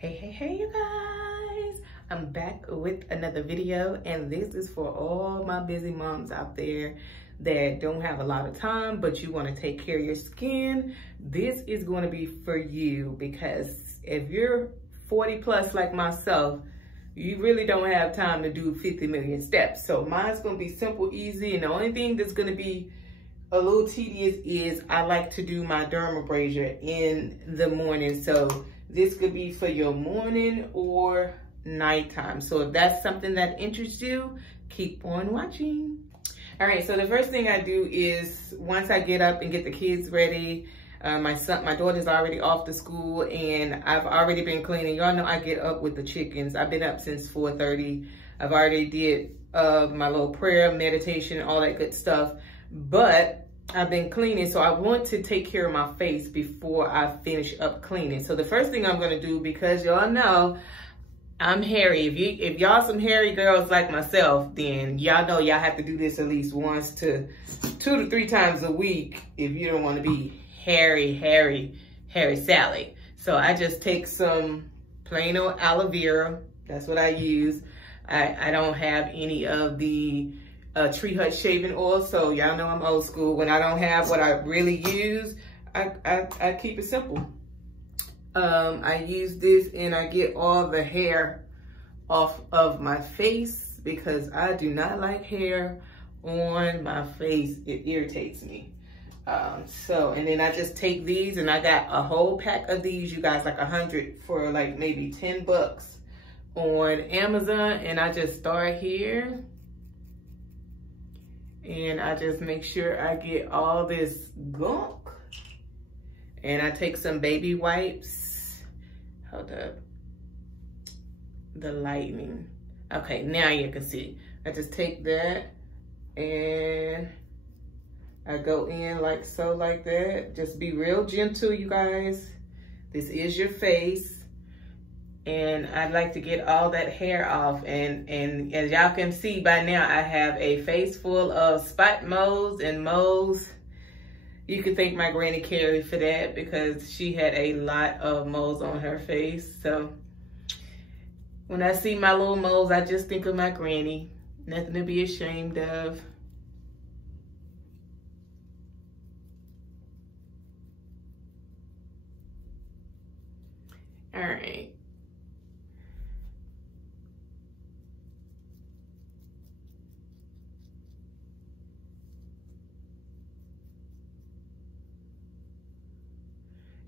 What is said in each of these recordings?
Hey you guys, I'm back with another video, and this is for all my busy moms out there that don't have a lot of time but you want to take care of your skin. This is going to be for you, because if you're 40 plus like myself, you really don't have time to do 50 million steps. So mine's going to be simple, easy, and the only thing that's going to be a little tedious is I like to do my dermabrasion in the morning. So this could be for your morning or nighttime. So if that's something that interests you, keep on watching. All right, so the first thing I do is once I get up and get the kids ready, my daughter's already off to school, and I've already been cleaning. Y'all know I get up with the chickens. I've been up since 4:30. I've already did my little prayer, meditation, all that good stuff. But I've been cleaning, so I want to take care of my face before I finish up cleaning. So the first thing I'm gonna do, because y'all know I'm hairy. If y'all some hairy girls like myself, then y'all know y'all have to do this at least once to 2 to 3 times a week if you don't want to be hairy Sally. So I just take some plain old aloe vera. That's what I use. I don't have any of the Tree Hut shaving oil, so y'all know I'm old school. When I don't have what I really use, I keep it simple. I use this and I get all the hair off of my face, because I do not like hair on my face. It irritates me. And then I just take these, and I got a whole pack of these, you guys, like 100 for like maybe 10 bucks on Amazon. And I just start here, and I just make sure I get all this gunk. And I take some baby wipes. Hold up. The lightning. Okay, now you can see. I just take that and I go in like so, like that. Just be real gentle, you guys. This is your face. And I'd like to get all that hair off. And as y'all can see by now, I have a face full of spot moles and moles. You could thank my Granny Carrie for that, because she had a lot of moles on her face. So when I see my little moles, I just think of my granny. Nothing to be ashamed of. All right.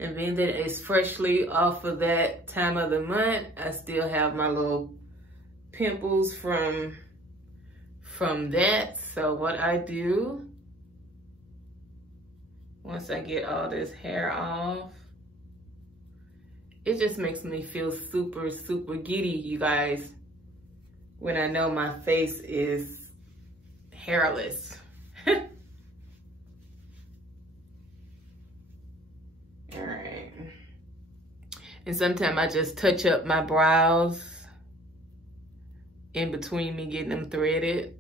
And then that it's freshly off of that time of the month. I still have my little pimples from that. So what I do, once I get all this hair off, it just makes me feel super giddy, you guys, when I know my face is hairless. All right. And sometimes I just touch up my brows in between me getting them threaded.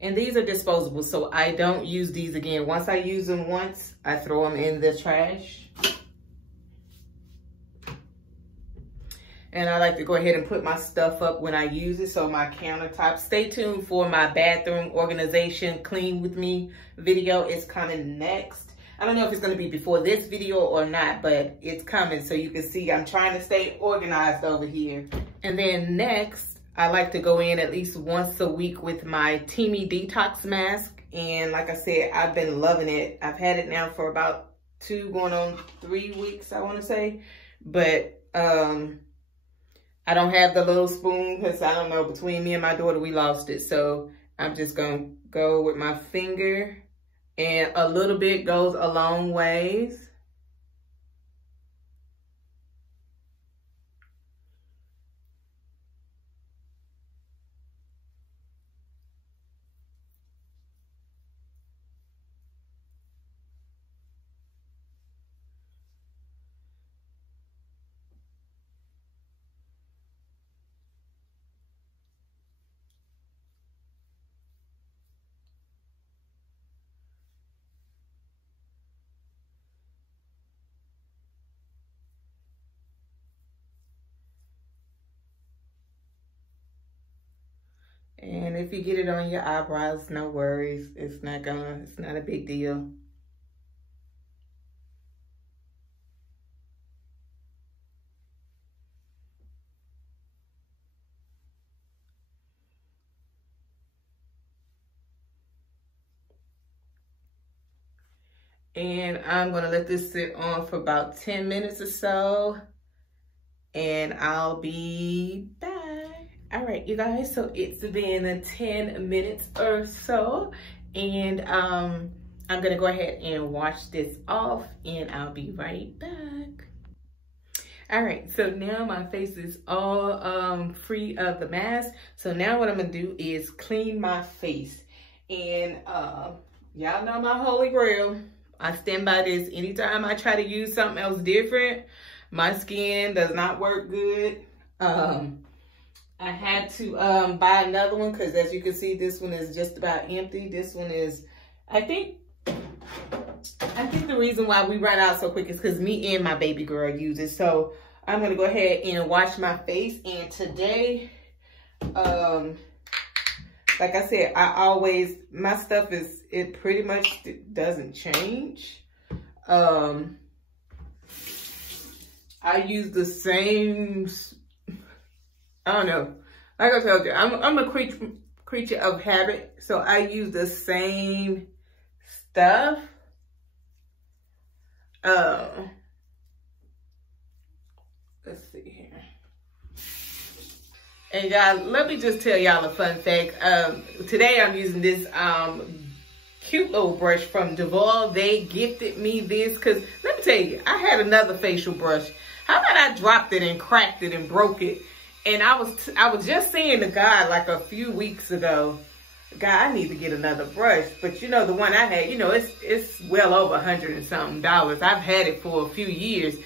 And these are disposable, so I don't use these again. Once I use them once, I throw them in the trash. And I like to go ahead and put my stuff up when I use it. So my countertop. Stay tuned for my bathroom organization clean with me video. It's coming next. I don't know if it's going to be before this video or not, but it's coming. So you can see I'm trying to stay organized over here. And then next, I like to go in at least once a week with my Teamy Detox Mask. And like I said, I've been loving it. I've had it now for about 2 going on 3 weeks, I want to say. But I don't have the little spoon, because I don't know, between me and my daughter, we lost it. So I'm just going to go with my finger, and a little bit goes a long ways. And if you get it on your eyebrows, no worries. It's not a big deal. And I'm gonna let this sit on for about 10 minutes or so, and I'll be back. All right, you guys, so it's been 10 minutes or so, and I'm gonna go ahead and wash this off, and I'll be right back. All right, so now my face is all free of the mask. So now what I'm gonna do is clean my face. And y'all know my holy grail. I stand by this. Anytime I try to use something else different, my skin does not work good. I had to buy another one because, as you can see, this one is just about empty. This one is, I think the reason why we run out so quick is because me and my baby girl use it. So I'm gonna go ahead and wash my face. And today, like I said, my stuff it pretty much doesn't change. I use the same, I don't know. Like I told you, I'm a creature of habit. So I use the same stuff. Let's see here. And y'all, let me just tell y'all a fun fact. Today I'm using this cute little brush from Duval. They gifted me this because, let me tell you, I had another facial brush. How about I dropped it and cracked it and broke it? And I was just saying to God like a few weeks ago, God, I need to get another brush. But you know, the one I had, you know, it's well over $100 and something. I've had it for a few years.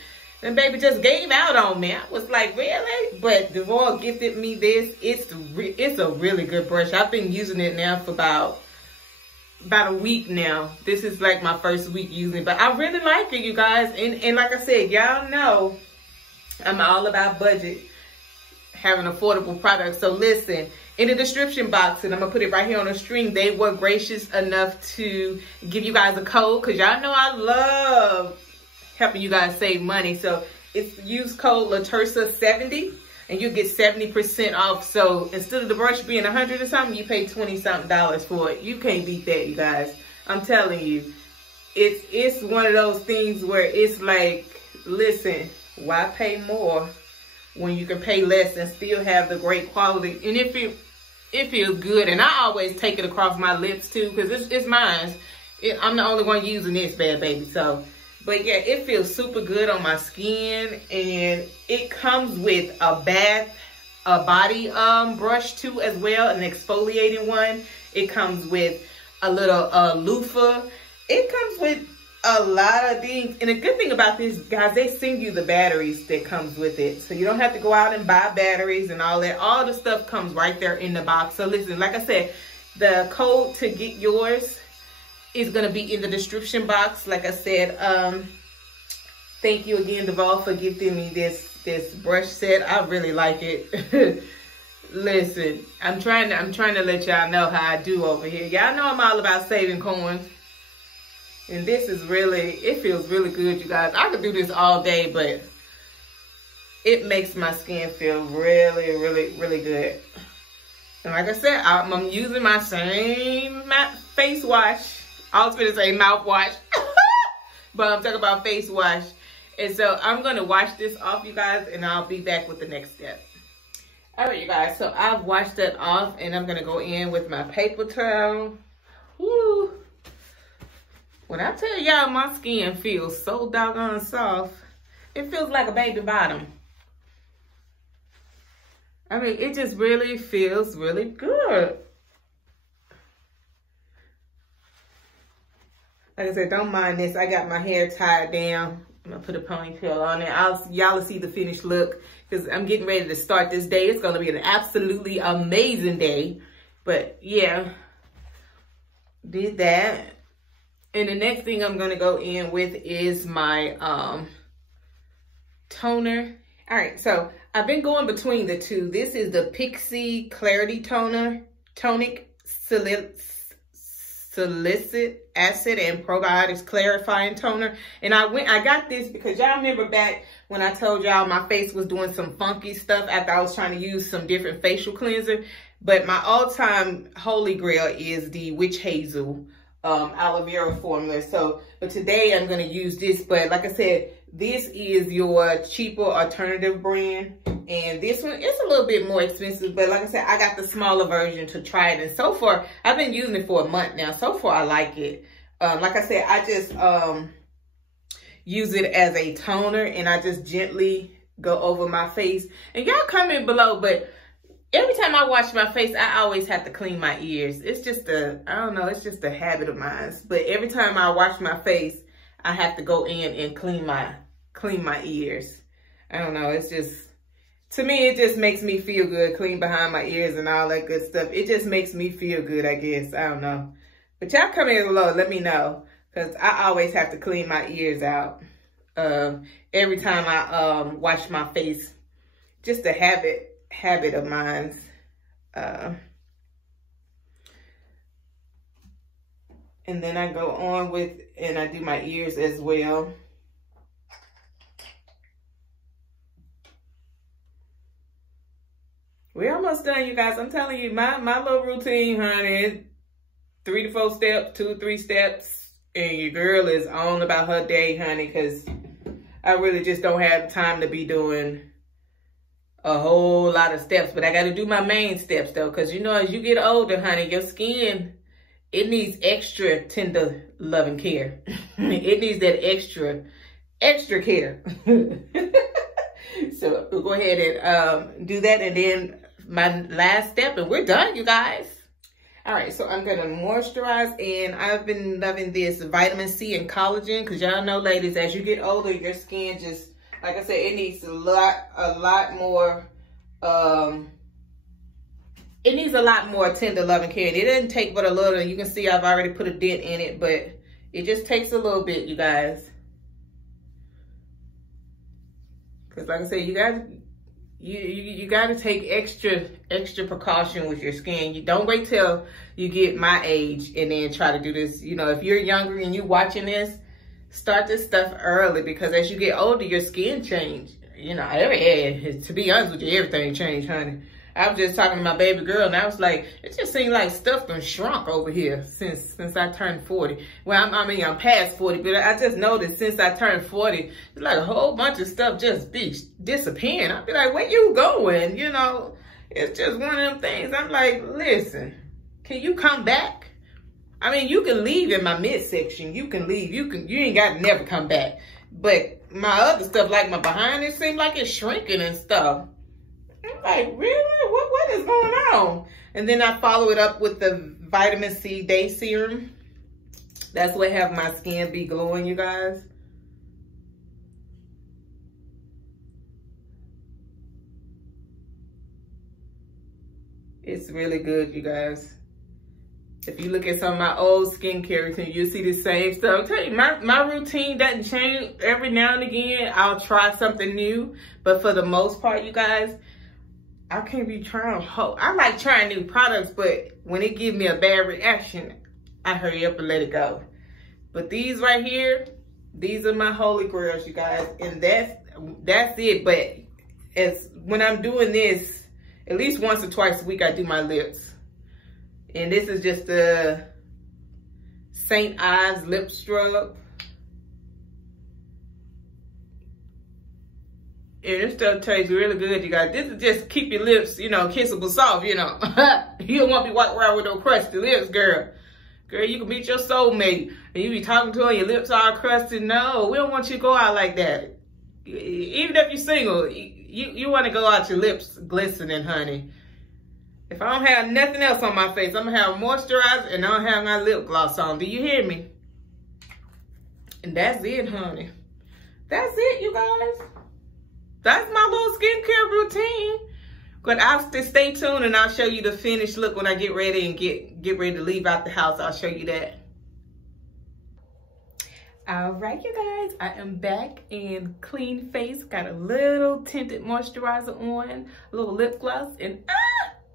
And baby just gave out on me. I was like, really? But Duval gifted me this. It's a really good brush. I've been using it now for about a week now. This is like my first week using it. But I really like it, you guys. And like I said, y'all know I'm all about budget, having affordable products. So listen, in the description box, and I'm gonna put it right here on the screen, they were gracious enough to give you guys a code, because y'all know I love helping you guys save money. So it's use code latersa70 and you get 70% off. So instead of the brush being $100 or something, you pay $20-something for it. You can't beat that, you guys. I'm telling you, it's one of those things where it's like, listen, why pay more when you can pay less and still have the great quality? And it feels good. And I always take it across my lips too, because it's mine. I'm the only one using this bad baby. So, but yeah, it feels super good on my skin, and it comes with a body brush too as well, an exfoliating one. It comes with a little loofah. It comes with a lot of things. And the good thing about this, guys, they send you the batteries that comes with it. So you don't have to go out and buy batteries and all that. All the stuff comes right there in the box. So listen, like I said, the code to get yours is going to be in the description box. Like I said, thank you again, Duval, for gifting me this brush set. I really like it. Listen, I'm trying to let y'all know how I do over here. Y'all know I'm all about saving coins. And this is really, it feels really good, you guys. I could do this all day, but it makes my skin feel really, really, really good. And like I said, I'm using my same face wash. I was going to say mouthwash, but I'm talking about face wash. And so I'm going to wash this off, you guys, and I'll be back with the next step. All right, you guys, so I've washed that off, and I'm going to go in with my paper towel. Woo. When I tell y'all my skin feels so doggone soft, it feels like a baby bottom. I mean, it just really feels really good. Like I said, don't mind this. I got my hair tied down. I'm gonna put a ponytail on it. Y'all will see the finished look, because I'm getting ready to start this day. It's gonna be an absolutely amazing day. But yeah, did that. And the next thing I'm gonna go in with is my toner. All right, so I've been going between the two. This is the Pixie Clarity Toner. tonic, salicylic acid, and probiotics clarifying toner. And I got this because y'all remember back when I told y'all my face was doing some funky stuff after I was trying to use some different facial cleanser. But my all-time holy grail is the witch hazel aloe vera formula. So, but today I'm going to use this. But like I said, this is your cheaper alternative brand. And this one is a little bit more expensive. But like I said, I got the smaller version to try it. And so far, I've been using it for a month now. So far, I like it. Like I said, I just use it as a toner. And I just gently go over my face. And y'all comment below, but every time I wash my face, I always have to clean my ears. It's just I don't know, it's just a habit of mine. But every time I wash my face, I have to go in and clean my ears. I don't know, it's just, to me, it just makes me feel good, clean behind my ears and all that good stuff. It just makes me feel good, I guess. I don't know. But y'all comment below, let me know. Because I always have to clean my ears out every time I wash my face. Just a habit of mine. And then I go on with, and I do my ears as well. We're almost done, you guys. I'm telling you, my little routine, honey, 3 to 4 steps, 2 to 3 steps, and your girl is on about her day, honey, because I really just don't have time to be doing a whole lot of steps. But I got to do my main steps, though, because, you know, as you get older, honey, your skin, it needs extra tender loving care. It needs that extra care. So we'll go ahead and do that. And then my last step, and we're done, you guys. All right, so I'm going to moisturize, and I've been loving this vitamin C and collagen, because y'all know, ladies, as you get older, your skin just, like I said, it needs a lot more, it needs a lot more tender loving care. It doesn't take but a little. You can see I've already put a dent in it, but it just takes a little bit, you guys. Because like I said, you got to take extra precaution with your skin. You don't wait till you get my age and then try to do this. You know, if you're younger and you watching this, start this stuff early, because as you get older, your skin change. You know, to be honest with you, everything changed, honey. I was just talking to my baby girl, and I was like, it just seemed like stuff done shrunk over here since I turned 40. Well, I mean, I'm past 40, but I just noticed since I turned 40, it's like a whole bunch of stuff just be disappearing. I'd be like, where you going? You know, it's just one of them things. I'm like, listen, can you come back? I mean, you can leave in my midsection. You can leave. You ain't got to never come back. But my other stuff, like my behind, it seems like it's shrinking and stuff. I'm like, really? What is going on? And then I follow it up with the vitamin C day serum. That's what have my skin be glowing, you guys. It's really good, you guys. If you look at some of my old skincare routine, you'll see the same stuff. I'll tell you, my routine doesn't change. Every now and again, I'll try something new. But for the most part, you guys, I can't be trying. I like trying new products, but when it gives me a bad reaction, I hurry up and let it go. But these right here, these are my holy grails, you guys. And that's it. But when I'm doing this, at least once or twice a week, I do my lips. And this is just the St. Ives lip scrub. And this stuff tastes really good, you guys. This is just keep your lips, you know, kissable soft, you know. You don't want to be walking around with no crusty lips, girl. Girl, you can meet your soulmate and you be talking to her, your lips all crusty. No, we don't want you to go out like that. Even if you're single, you want to go out your lips glistening, honey. If I don't have nothing else on my face, I'm going to have moisturizer and I don't have my lip gloss on. Do you hear me? And that's it, honey. That's it, you guys. That's my little skincare routine. But I'll stay tuned and I'll show you the finished look when I get ready and get ready to leave out the house. I'll show you that. All right, you guys, I am back in clean face. Got a little tinted moisturizer on, a little lip gloss, and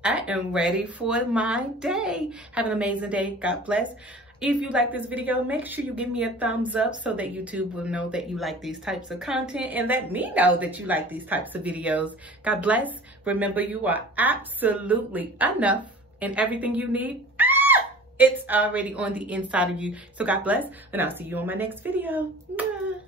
I am ready for my day. Have an amazing day. God bless. If you like this video, make sure you give me a thumbs up so that YouTube will know that you like these types of content and let me know that you like these types of videos. God bless. Remember, you are absolutely enough, and everything you need, it's already on the inside of you. So God bless, and I'll see you on my next video. Mwah.